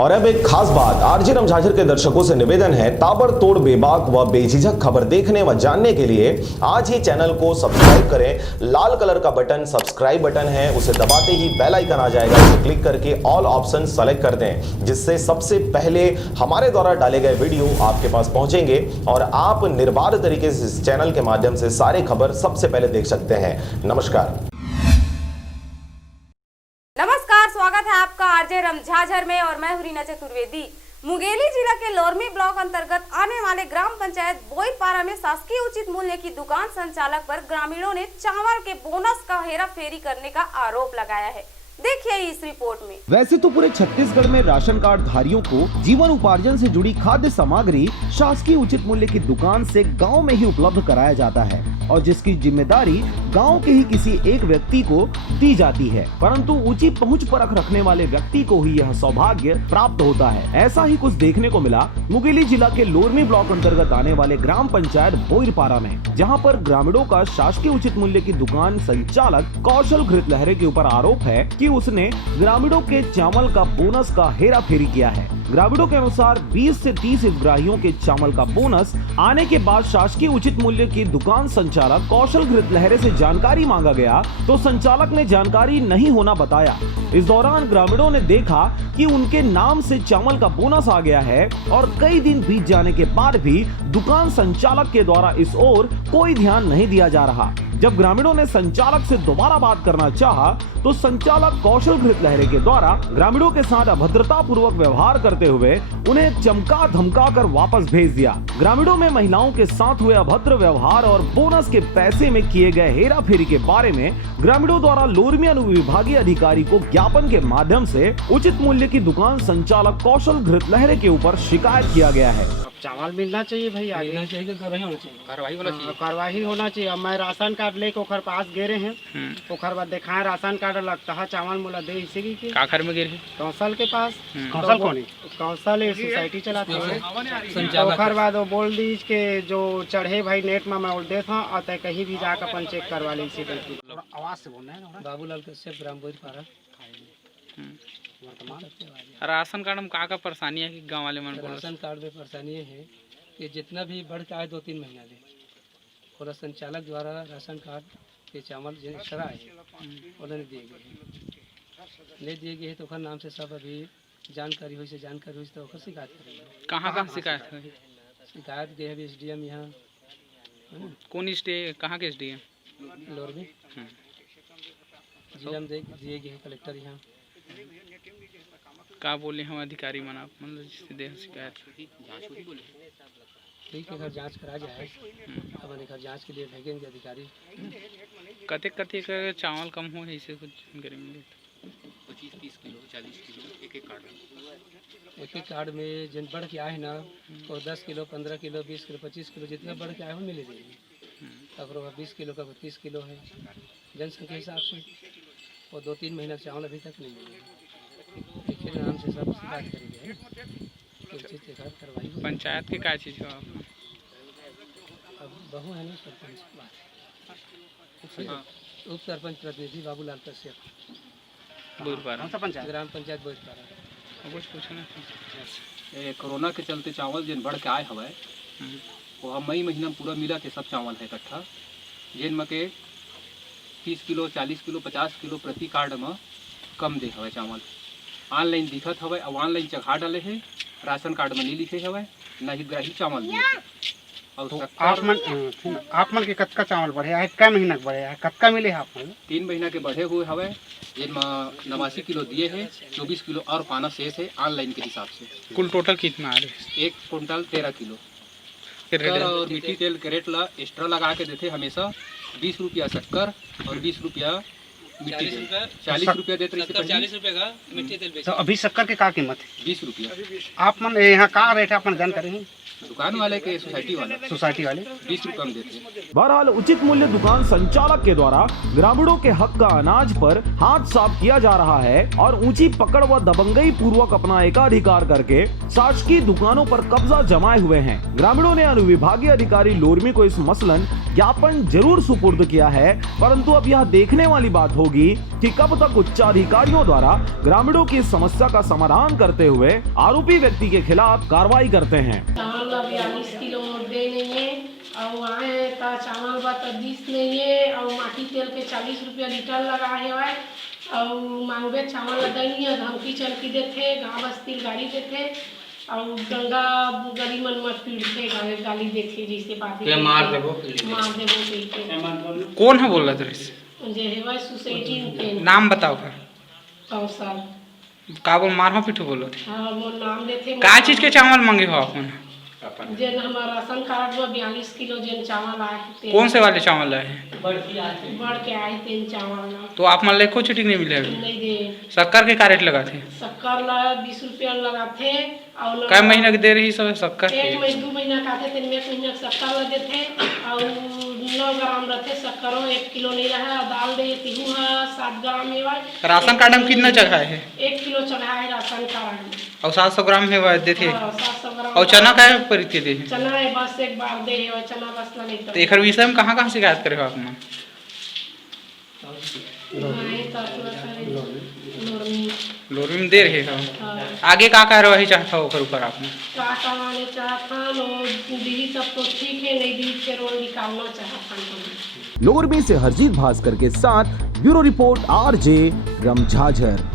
और अब एक खास बात, आरजे रमझाझर के दर्शकों से निवेदन है, ताबड़तोड़ बेबाक व बेझिझक खबर देखने व जानने के लिए आज ही चैनल को सब्सक्राइब करें। लाल कलर का बटन सब्सक्राइब बटन है, उसे दबाते ही बेल आइकन आ जाएगा, उसे क्लिक करके ऑल ऑप्शन सेलेक्ट कर दें, जिससे सबसे पहले हमारे द्वारा डाले गए वीडियो आपके पास पहुंचेंगे और आप निर्बाध तरीके से इस चैनल के माध्यम से सारे खबर सबसे पहले देख सकते हैं। नमस्कार। स्वागत है आपका आरजे रमझाझर में और मैं हूं रीना चतुर्वेदी। मुंगेली जिला के लोरमी ब्लॉक अंतर्गत आने वाले ग्राम पंचायत बोईपारा में शासकीय उचित मूल्य की दुकान संचालक पर ग्रामीणों ने चावल के बोनस का हेराफेरी करने का आरोप लगाया है। देखिए इस रिपोर्ट में। वैसे तो पूरे छत्तीसगढ़ में राशन कार्ड धारियों को जीवन उपार्जन से जुड़ी खाद्य सामग्री शासकीय उचित मूल्य की दुकान से गांव में ही उपलब्ध कराया जाता है और जिसकी जिम्मेदारी गांव के ही किसी एक व्यक्ति को दी जाती है, परंतु ऊंची पहुंच परख रखने वाले व्यक्ति को ही यह सौभाग्य प्राप्त होता है। ऐसा ही कुछ देखने को मिला मुंगेली जिला के लोरमी ब्लॉक अंतर्गत आने वाले ग्राम पंचायत बोईपारा में, जहाँ पर ग्रामीणों का शासकीय उचित मूल्य की दुकान संचालक कौशल घृतलहरे के ऊपर आरोप है कि उसने ग्रामीणों के चावल का बोनस का हेराफेरी किया है। ग्रामीणों के अनुसार 20 से 30 हितग्राहियों के चावल का बोनस आने के बाद शासकीय उचित मूल्य की दुकान संचालक कौशल घृतलहरे से जानकारी मांगा गया तो संचालक ने जानकारी नहीं होना बताया। इस दौरान ग्रामीणों ने देखा कि उनके नाम से चावल का बोनस आ गया है और कई दिन बीत जाने के बाद भी दुकान संचालक के द्वारा इस ओर कोई ध्यान नहीं दिया जा रहा। जब ग्रामीणों ने संचालक से दोबारा बात करना चाहा तो संचालक कौशल घृतलहरे के द्वारा ग्रामीणों के साथ अभद्रता पूर्वक व्यवहार करते हुए उन्हें चमका धमका कर वापस भेज दिया। ग्रामीणों में महिलाओं के साथ हुए अभद्र व्यवहार और बोनस के पैसे में किए गए हेराफेरी के बारे में ग्रामीणों द्वारा लोरमी अनुविभागीय अधिकारी को ज्ञापन के माध्यम से उचित मूल्य की दुकान संचालक कौशल घृतलहरे के ऊपर शिकायत किया गया है। चावल मिलना चाहिए भाई, आगे मिलना चाहिए, कार्रवाई होना चाहिए। अब मैं राशन कार्ड लेके ओखर पास गेरे हैं, ओखर बाद दिखाए राशन कार्ड लगता है चावल मोला दे इसी की काखर में गिरे कौशल के पास। कौशल कौन? कौशल सोसाइटी चलाते हैं। ओखर बाद वो बोल दी के जो चढ़े भाई नेट में मैं दे था और तय कहीं भी जाकर अपन चेक करवा ले इसी करके। आवाज से बोलना है। बाबूलाल कश्यप ग्राम बोईपारा। राशन कार्ड में का परेशानी है कि गांव वाले मन राशन कार्ड में परेशानी है कि जितना भी बढ़ के आए 2-3 महीना ले और संचालक द्वारा राशन कार्ड के चावल एक्स्ट्रा है उन्होंने दिए गए ले दिए गए तो ओखर नाम से सब अभी जानकारी हुई तो ओखर शिकायत करेंगे। कहाँ शिकायत है? शिकायत गए अभी SDM यहाँ कौन कहाँ के SDM? लोरमी जिला में दिए गए कलेक्टर यहाँ का बोले हम अधिकारी मना मतलब सीधे शिकायत ठीक है, अगर जांच करा जाए अब अगर जांच के लिए भेजेंगे अधिकारी। कते का चावल कम हो ऐसे कुछ जानकारी मिले? 25-30 किलो 40 किलो एक कार्ड में जिन बढ़ के आए ना तो 10 किलो 15 किलो 20 किलो 25 किलो जितना बढ़ के आए हो मिले जाएगी। अगर 20 किलो का 30 किलो है जनसंख्या हिसाब से और 2-3 महीना चावल अभी तक नहीं मिलेगा। नाम से सब शिकायत करेंगे कार्रवाई। पंचायत के क्या चीज़ हो? अब बहु है ना सरपंच उप सरपंच प्रतिनिधि बाबूलाल कश्यप ग्राम पंचायत बोईपारा। कुछ पूछना कोरोना के चलते चावल जिन बढ़ के आए हवे वो मई महीना में पूरा मिला के सब चावल है इकट्ठा जिन में के 30 किलो 40 किलो 50 किलो प्रति कार्ड में कम दे हवे चावल। ऑनलाइन दिखत हवे और ऑनलाइन चढ़ा डाले है, राशन कार्ड में नहीं लिखे हवे ना हितग्राही चावल दिए। और तो आप मन के कतका चावल बढ़े है? क्या महीना बढ़े है? कतका मिले है आप मन? 3 महीना के बढ़े हुए हवे जिनमें 89 किलो दिए है, 24 किलो और पाना शेष है ऑनलाइन के हिसाब से। कुल टोटल कितना आ रहे? 1 कुंटल 13 किलो और मिट्टी तेल के रेट ला एक्स्ट्रा लगा के देते हमेशा 20 रुपया शक्कर और 20 रुपया मिट्टी तेल 40 रुपया देते रहे 40 रुपये का मिट्टी तेल। तो अभी शक्कर के क्या कीमत है? 20 रुपया। आप मन यहाँ का रेट है अपन जानकारी है? दुकान वाले के सोसाइटी वाले 20 रुपये में देते हैं। बहरहाल उचित मूल्य दुकान संचालक के द्वारा ग्रामीणों के हक का अनाज पर हाथ साफ किया जा रहा है और ऊंची पकड़ व दबंगई पूर्वक अपना एकाधिकार करके शासकीय दुकानों पर कब्जा जमाए हुए हैं। ग्रामीणों ने अनुविभागीय अधिकारी लोरमी को इस मसलन ज्ञापन जरूर सुपुर्द किया है, परंतु अब यह देखने वाली बात होगी कि कब तक उच्चाधिकारियों द्वारा ग्रामीणों की इस समस्या का समाधान करते हुए आरोपी व्यक्ति के खिलाफ कार्रवाई करते हैं। चावल 42 किलो दे नहीं है और आए तो चावल बा 20 नहीं है और माटी तेल के 40 रुपया लीटर लगा है और मांगबे चावल नहीं है, धमकी चमकी देते, गाँव बस्ती गाड़ी देते और गंगा गली मन मत पीड़ते गाली देते, जैसे बात मार देबो कौन है बोल रहा था जे है सोसाइटी के नाम बताओ फिर कौशल का बोल मारो पीठू बोलो थे हाँ वो नाम देते का चीज के चावल मांगे हो अपन जेन हमारा राशन कार्ड में 42 किलो जेन चावल आए थे। कौन से वाले चावल आए हैं? बढ़ के आए थे चावल ना तो आप मान को छुट्टी नहीं मिलेगा? नहीं दे। शक्कर के का रेट लगा थे? शक्कर लगा 20 रुपया लगा थे और कई महीना के दे रही सब शक्कर? 1 महीना का थे 3 महीना शक्कर लगे थे और 9 ग्राम रहते शक्करों 1 किलो नहीं रहा, दाल दे तिहू 7 ग्राम में। राशन कार्ड में कितना चढ़ाए है? 1 किलो चढ़ाए राशन कार्ड में और 700 ग्राम में देते? 700 ग्राम। और चना का परिचय दे? चना है बस एक बार दे है, चना बस नहीं तो एक विषय में कहाँ शिकायत करे हो आप? लोरमी में दे रहे हो। आगे का कार्रवाई चाहता हो ऊपर आपने? का करवाने चाहता दीदी सब तो ठीक है, नहीं दीदी के रोल निकालना चाहता। लोरमी से हरजीत भास्कर के साथ ब्यूरो रिपोर्ट RJ रमझाझर।